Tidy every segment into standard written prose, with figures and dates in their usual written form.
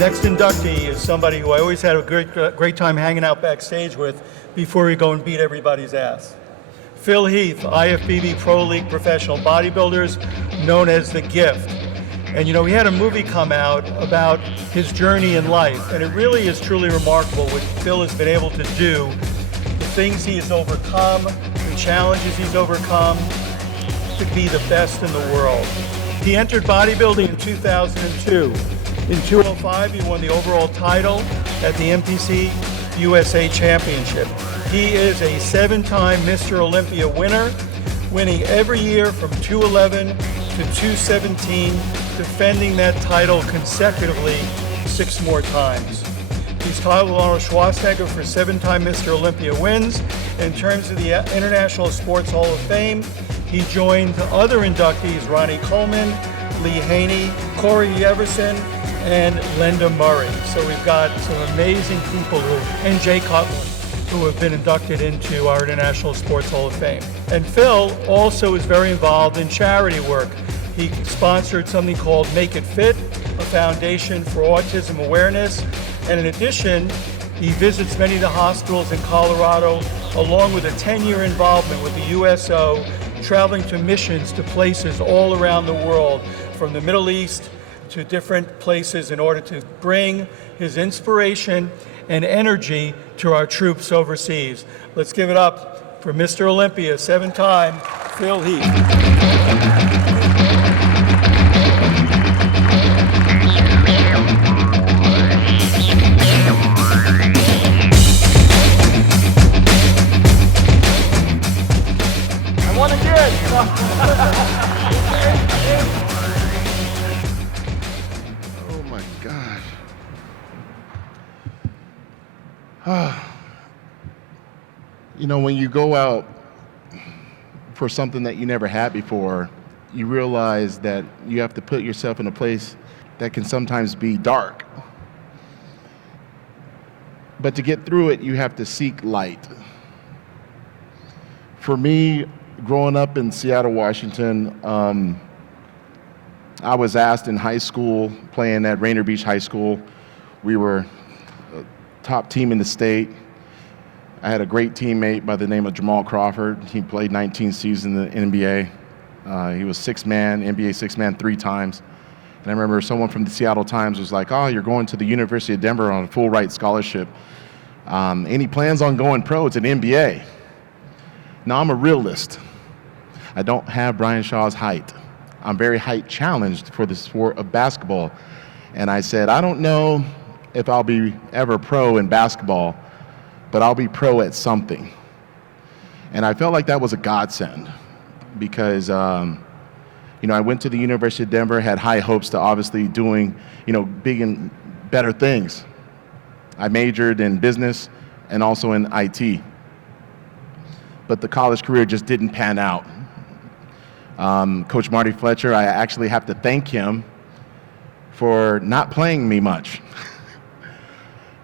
Next inductee is somebody who I always had a great time hanging out backstage with before we go and beat everybody's ass. Phil Heath, IFBB Pro League Professional Bodybuilders, known as The Gift. And we had a movie come out about his journey in life, and it really is truly remarkable what Phil has been able to do, the things he has overcome, the challenges he's overcome, to be the best in the world. He entered bodybuilding in 2002. In 2005, he won the overall title at the MPC USA Championship. He is a 7-time Mr. Olympia winner, winning every year from 211 to 217, defending that title consecutively 6 more times. He's tied with Arnold Schwarzenegger for 7-time Mr. Olympia wins. In terms of the International Sports Hall of Fame, he joined other inductees, Ronnie Coleman, Lee Haney, Corey Everson, and Linda Murray. So we've got some amazing people and Jay Cutler, who have been inducted into our International Sports Hall of Fame. And Phil also is very involved in charity work. He sponsored something called Make It Fit, a foundation for autism awareness. And in addition, he visits many of the hospitals in Colorado, along with a 10-year involvement with the USO, traveling to missions to places all around the world, from the Middle East to different places, in order to bring his inspiration and energy to our troops overseas. Let's give it up for Mr. Olympia, 7-time Phil Heath. I won again. When you go out for something that you never had before, you realize that you have to put yourself in a place that can sometimes be dark. But to get through it, you have to seek light. For me, growing up in Seattle, Washington, I was asked in high school, playing at Rainier Beach High School. We were a top team in the state. I had a great teammate by the name of Jamal Crawford. He played 19 seasons in the NBA. He was 6-man, NBA 6-man 3 times. And I remember someone from the Seattle Times was like, "Oh, you're going to the University of Denver on a full ride scholarship. Any plans on going pro to the NBA?" Now, I'm a realist. I don't have Brian Shaw's height. I'm very height challenged for the sport of basketball. And I said, I don't know if I'll be ever pro in basketball, but I'll be pro at something. And I felt like that was a godsend because, I went to the University of Denver, had high hopes to obviously doing, big and better things. I majored in business and also in IT. But the college career just didn't pan out. Coach Marty Fletcher, I actually have to thank him for not playing me much.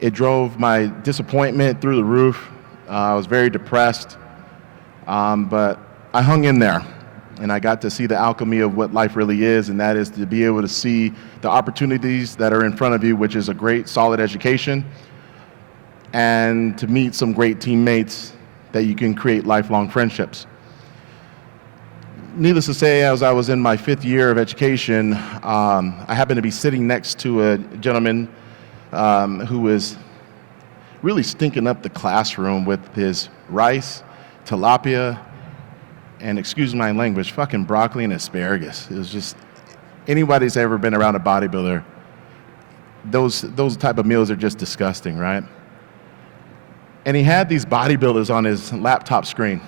It drove my disappointment through the roof. I was very depressed, but I hung in there, and I got to see the alchemy of what life really is, and that is to be able to see the opportunities that are in front of you, which is a great, solid education, and to meet some great teammates that you can create lifelong friendships. Needless to say, as I was in my 5th year of education, I happened to be sitting next to a gentleman who was really stinking up the classroom with his rice, tilapia, and excuse my language, fucking broccoli and asparagus. It was just, anybody's ever been around a bodybuilder, those type of meals are just disgusting, right? And he had these bodybuilders on his laptop screen.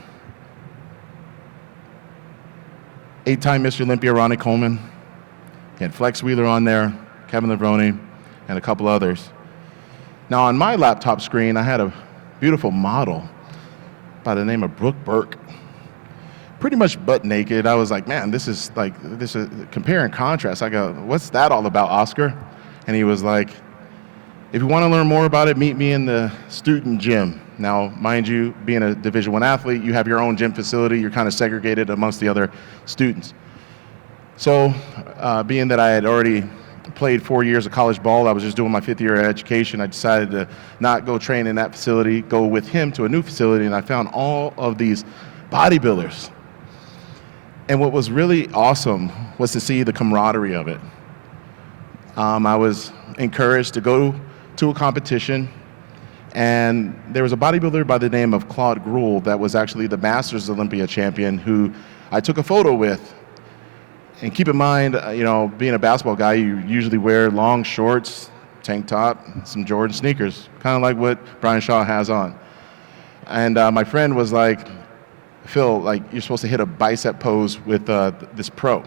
8-time Mr. Olympia Ronnie Coleman. He had Flex Wheeler on there, Kevin Levrone, and a couple others. Now on my laptop screen, I had a beautiful model by the name of Brooke Burke. Pretty much butt naked. I was like, man, this is compare and contrast. I go, what's that all about, Oscar? And he was like, if you want to learn more about it, meet me in the student gym. Now, mind you, being a Division I athlete, you have your own gym facility. You're kind of segregated amongst the other students. So, being that I had already played 4 years of college ball. I was just doing my fifth year of education. I decided to not go train in that facility, go with him to a new facility, and I found all of these bodybuilders. And what was really awesome was to see the camaraderie of it. I was encouraged to go to a competition, and there was a bodybuilder by the name of Claude Gruel that was actually the Masters Olympia champion who I took a photo with. And keep in mind, being a basketball guy, you usually wear long shorts, tank top, some Jordan sneakers, kind of like what Brian Shaw has on. And my friend was like, Phil, like, you're supposed to hit a bicep pose with this pro.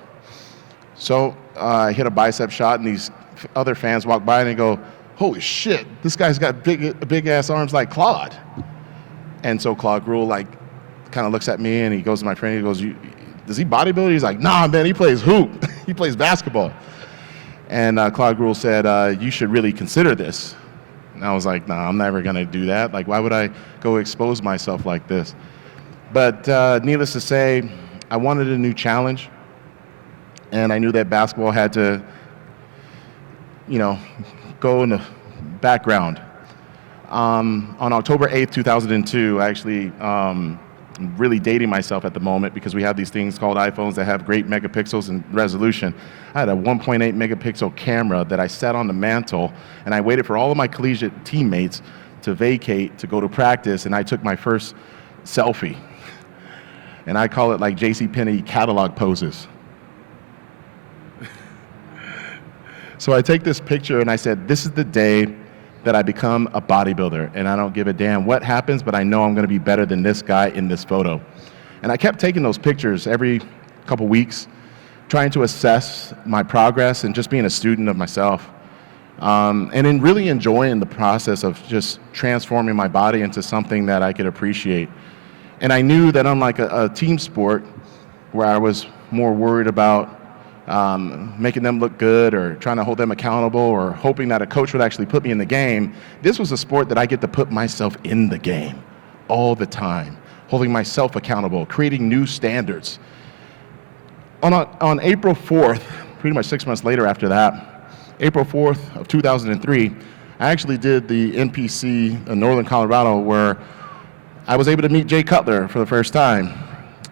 So I hit a bicep shot, and these other fans walk by and they go, holy shit, this guy's got big ass arms like Claude. And so Claude Gruel kind of looks at me, and he goes to my friend, he goes, does he bodybuild? He's like, nah, man, he plays hoop. He plays basketball. And Claude Gruel said, you should really consider this. And I was like, nah, I'm never going to do that. Like, why would I go expose myself like this? But needless to say, I wanted a new challenge. And I knew that basketball had to, go in the background. On October 8th, 2002, I actually, I'm really dating myself at the moment because we have these things called iPhones that have great megapixels and resolution. I had a 1.8 megapixel camera that I set on the mantle, and I waited for all of my collegiate teammates to vacate to go to practice, and I took my first selfie. And I call it like JCPenney catalog poses. So I take this picture and I said, this is the day that I become a bodybuilder, and I don't give a damn what happens, but I know I'm gonna be better than this guy in this photo. And I kept taking those pictures every couple weeks, trying to assess my progress and just being a student of myself. And in really enjoying the process of just transforming my body into something that I could appreciate. And I knew that unlike a team sport, where I was more worried about making them look good or trying to hold them accountable or hoping that a coach would actually put me in the game, this was a sport that I get to put myself in the game all the time, holding myself accountable, creating new standards. On April 4th, pretty much 6 months later after that, April 4th of 2003, I actually did the NPC in Northern Colorado, where I was able to meet Jay Cutler for the first time.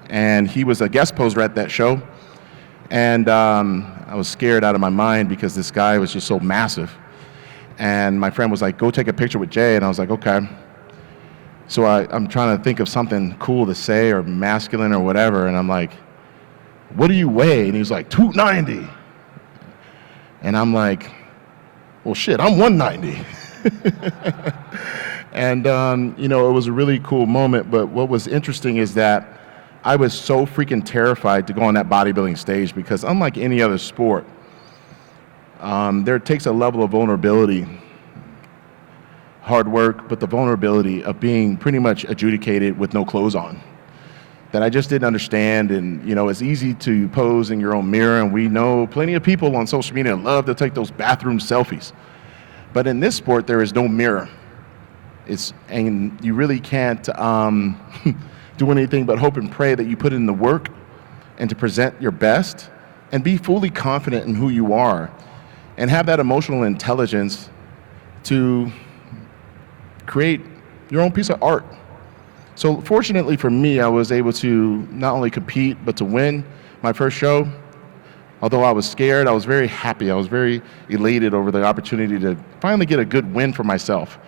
And he was a guest poser at that show. And I was scared out of my mind because this guy was just so massive. And my friend was like, go take a picture with Jay. And I was like, okay. So I'm trying to think of something cool to say or masculine or whatever. And I'm like, what do you weigh? And he was like, 290. And I'm like, well, shit, I'm 190. And, it was a really cool moment. But what was interesting is that I was so freaking terrified to go on that bodybuilding stage because unlike any other sport, there takes a level of vulnerability, hard work, but the vulnerability of being pretty much adjudicated with no clothes on that I just didn't understand. And, it's easy to pose in your own mirror, and we know plenty of people on social media love to take those bathroom selfies. But in this sport, there is no mirror. And you really can't do anything but hope and pray that you put in the work and to present your best and be fully confident in who you are and have that emotional intelligence to create your own piece of art. So fortunately for me, I was able to not only compete, but to win my first show. Although I was scared, I was very happy. I was very elated over the opportunity to finally get a good win for myself.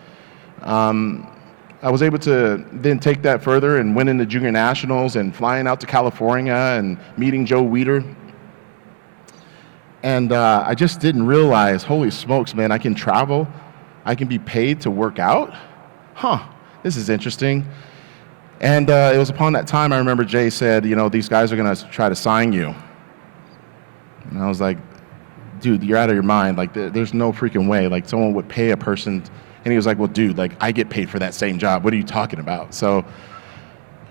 I was able to then take that further and win in the junior nationals and flying out to California and meeting Joe Weider. And I just didn't realize, holy smokes, man, I can travel. I can be paid to work out? This is interesting. And it was upon that time I remember Jay said, these guys are going to try to sign you. And I was like, dude, you're out of your mind. Like, there's no freaking way. Like, someone would pay a person. And he was like, well, dude, like, I get paid for that same job. What are you talking about? So,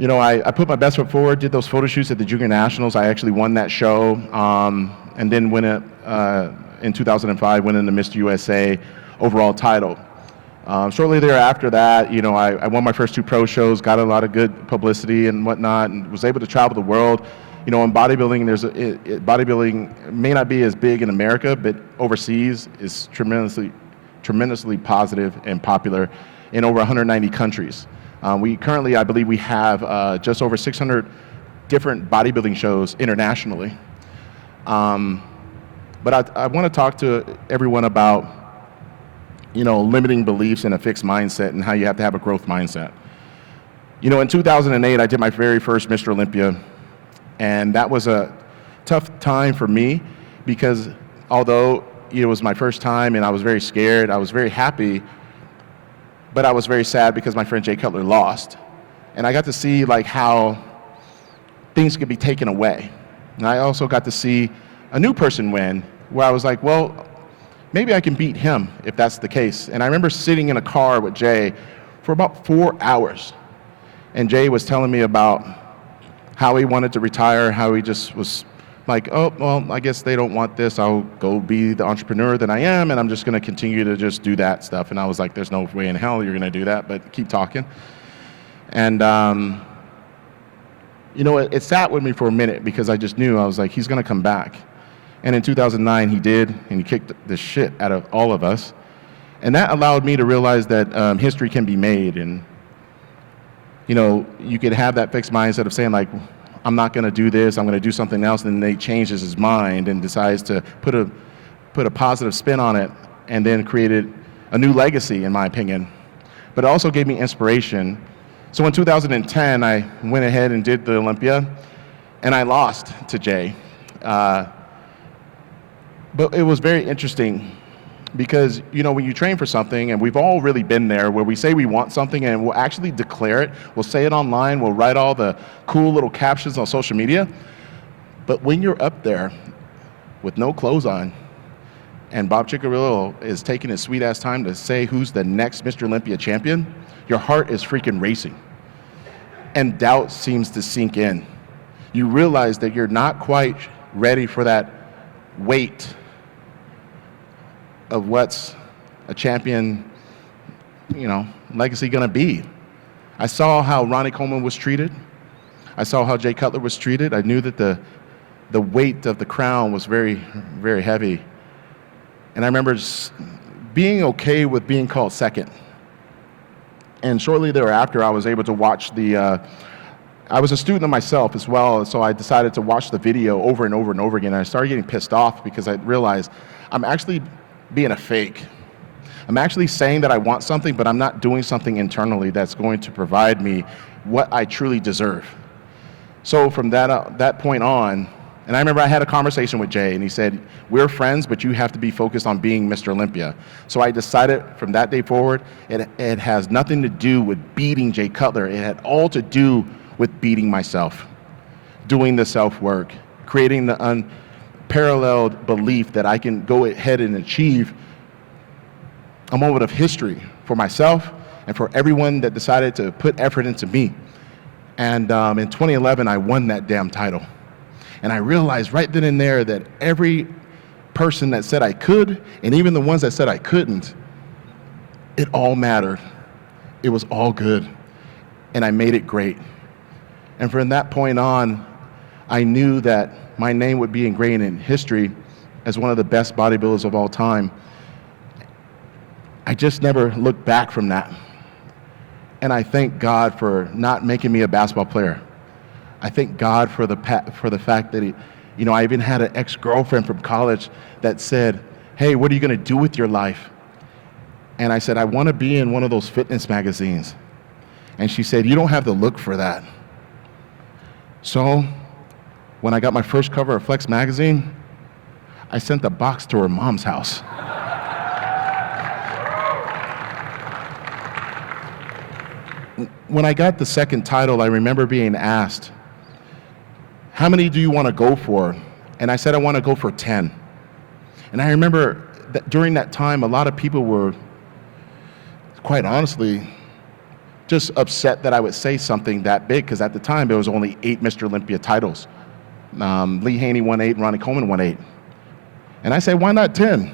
I put my best foot forward, did those photo shoots at the Junior Nationals. I actually won that show, and then in 2005, winning the Mr. USA overall title. Shortly thereafter that, I won my first 2 pro shows, got a lot of good publicity and whatnot, and was able to travel the world, You know, in bodybuilding, bodybuilding may not be as big in America, but overseas is tremendously positive and popular in over 190 countries. We currently, I believe we have just over 600 different bodybuilding shows internationally. But I want to talk to everyone about, you know, limiting beliefs and a fixed mindset and how you have to have a growth mindset. You know, in 2008, I did my very first Mr. Olympia, and that was a tough time for me because although it was my first time and I was very scared, I was very happy, but I was very sad because my friend Jay Cutler lost. And I got to see like how things could be taken away. And I also got to see a new person win, where I was like, well, maybe I can beat him if that's the case. And I remember sitting in a car with Jay for about 4 hours. And Jay was telling me about how he wanted to retire, how he just was like, oh, well, I guess they don't want this. I'll go be the entrepreneur that I am, and I'm just going to continue to just do that stuff. And I was like, there's no way in hell you're going to do that, but keep talking. And, you know, it sat with me for a minute because I just knew, I was like, he's going to come back. And in 2009, he did, and he kicked the shit out of all of us. And that allowed me to realize that history can be made. And, you know, you could have that fixed mindset of saying, like, I'm not going to do this, I'm going to do something else, and then he changes his mind and decides to put a positive spin on it and then created a new legacy, in my opinion. But it also gave me inspiration. So in 2010, I went ahead and did the Olympia, and I lost to Jay. But it was very interesting because, you know, when you train for something, and we've all really been there, where we say we want something and we'll actually declare it, we'll say it online, we'll write all the cool little captions on social media, but when you're up there with no clothes on, and Bob Ciccarello is taking his sweet-ass time to say who's the next Mr. Olympia champion, your heart is freaking racing. And doubt seems to sink in. You realize that you're not quite ready for that weight of what's a champion, you know, legacy gonna be. I saw how Ronnie Coleman was treated. I saw how Jay Cutler was treated. I knew that the weight of the crown was very, very heavy. And I remember just being okay with being called second. And shortly thereafter, I was able to watch I was a student of myself as well, so I decided to watch the video over and over and over again. And I started getting pissed off because I realized I'm actually being a fake. I'm actually saying that I want something, but I'm not doing something internally that's going to provide me what I truly deserve. So from that point on, and I remember I had a conversation with Jay, and he said, we're friends, but you have to be focused on being Mr. Olympia. So I decided from that day forward, it has nothing to do with beating Jay Cutler. It had all to do with beating myself, doing the self-work, creating the unparalleled belief that I can go ahead and achieve a moment of history for myself and for everyone that decided to put effort into me. And in 2011, I won that damn title. And I realized right then and there that every person that said I could, and even the ones that said I couldn't, it all mattered. It was all good. And I made it great. And from that point on, I knew that my name would be ingrained in history as one of the best bodybuilders of all time. I just never looked back from that. And I thank God for not making me a basketball player. I thank God for the fact that I even had an ex-girlfriend from college that said, hey, what are you going to do with your life? And I said, I want to be in one of those fitness magazines. And she said, you don't have the look for that. So when I got my first cover of Flex magazine, I sent the box to her mom's house. When I got the second title, I remember being asked, how many do you want to go for? And I said, I want to go for 10. And I remember that during that time, a lot of people were, quite honestly, just upset that I would say something that big, because at the time, there was only 8 Mr. Olympia titles. Lee Haney won 8, and Ronnie Coleman won 8. And I said, why not 10?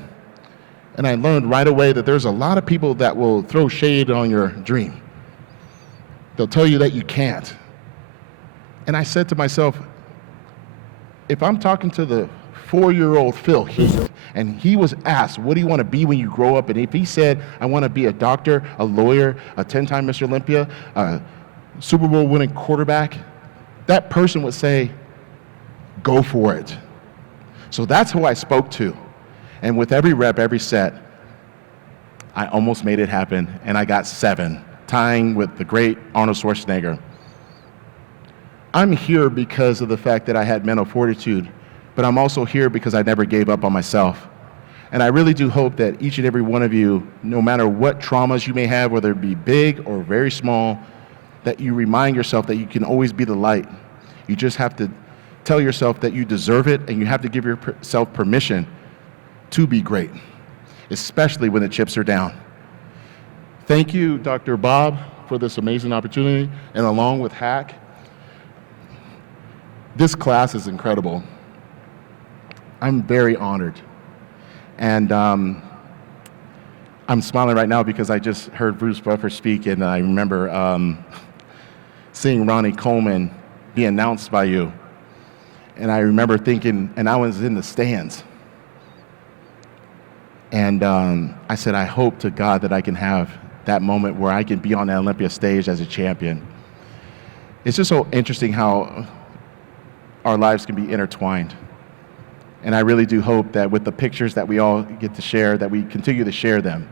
And I learned right away that there's a lot of people that will throw shade on your dream. They'll tell you that you can't. And I said to myself, if I'm talking to the 4-year-old Phil Heath, and he was asked, what do you want to be when you grow up? And if he said, I want to be a doctor, a lawyer, a 10-time Mr. Olympia, a Super Bowl winning quarterback, that person would say, go for it. So that's who I spoke to. And with every rep, every set, I almost made it happen, and I got 7, tying with the great Arnold Schwarzenegger. I'm here because of the fact that I had mental fortitude, but I'm also here because I never gave up on myself. And I really do hope that each and every one of you, no matter what traumas you may have, whether it be big or very small, that you remind yourself that you can always be the light. You just have to tell yourself that you deserve it, and you have to give yourself permission to be great, especially when the chips are down. Thank you, Dr. Bob, for this amazing opportunity, and along with Hack, this class is incredible. I'm very honored. And I'm smiling right now because I just heard Bruce Buffer speak, and I remember seeing Ronnie Coleman be announced by you. And I remember thinking, and I was in the stands. And I said, I hope to God that I can have that moment where I can be on that Olympia stage as a champion. It's just so interesting how our lives can be intertwined. And I really do hope that with the pictures that we all get to share, that we continue to share them.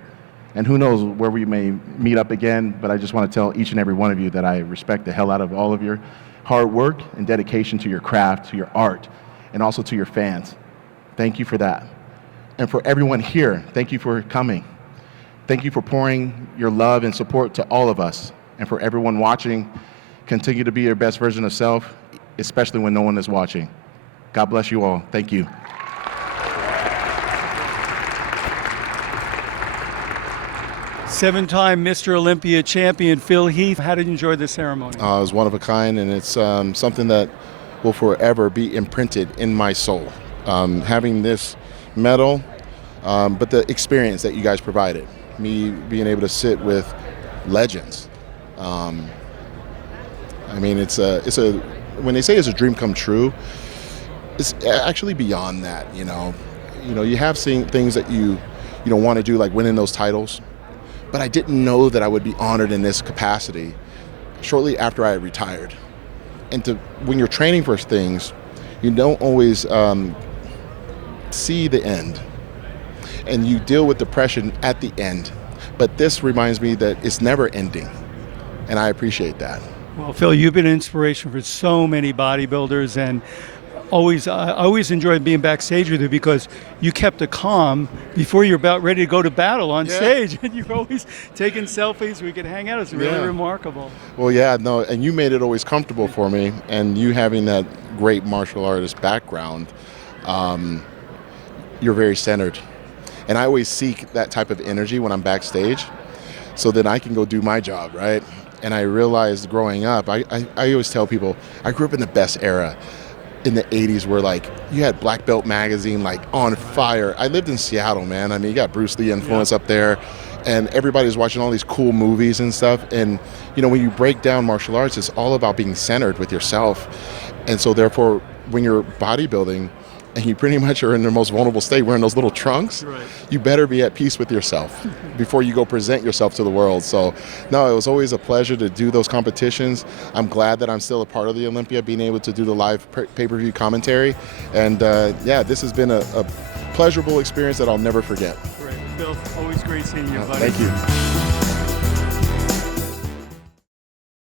And who knows where we may meet up again, but I just want to tell each and every one of you that I respect the hell out of all of your hard work and dedication to your craft, to your art, and also to your fans. Thank you for that. And for everyone here, thank you for coming. Thank you for pouring your love and support to all of us. And for everyone watching, continue to be your best version of self, especially when no one is watching. God bless you all. Thank you. Seven-time Mr. Olympia champion Phil Heath. How did you enjoy the ceremony? It was one of a kind, and it's something that will forever be imprinted in my soul. Having this medal, but the experience that you guys provided, me being able to sit with legends. I mean, it's a when they say it's a dream come true, it's actually beyond that. You know, you have seen things that you don't want to do, like winning those titles. But I didn't know that I would be honored in this capacity shortly after I retired. And when you're training for things, you don't always see the end. And you deal with depression at the end. But this reminds me that it's never ending. And I appreciate that. Well, Phil, you've been an inspiration for so many bodybuilders, and I always enjoyed being backstage with you because you kept a calm before you're about ready to go to battle on stage, and you're always taking selfies. We could hang out. It's really remarkable. Well, yeah, no, and you made it always comfortable for me, and you having that great martial artist background, you're very centered. And I always seek that type of energy when I'm backstage, so then I can go do my job, right? And I realized growing up, I always tell people, I grew up in the best era. In the 80s, where like you had Black Belt magazine like on fire. I lived in Seattle, man. I mean, you got Bruce Lee influence up there, and everybody's watching all these cool movies and stuff. And when you break down martial arts, it's all about being centered with yourself. And so therefore, when you're bodybuilding and you pretty much are in the most vulnerable state wearing those little trunks, you better be at peace with yourself before you go present yourself to the world. So no, it was always a pleasure to do those competitions. I'm glad that I'm still a part of the Olympia, being able to do the live pay-per-view commentary. And this has been a pleasurable experience that I'll never forget. Great. Phil, always great seeing you, buddy. Thank you.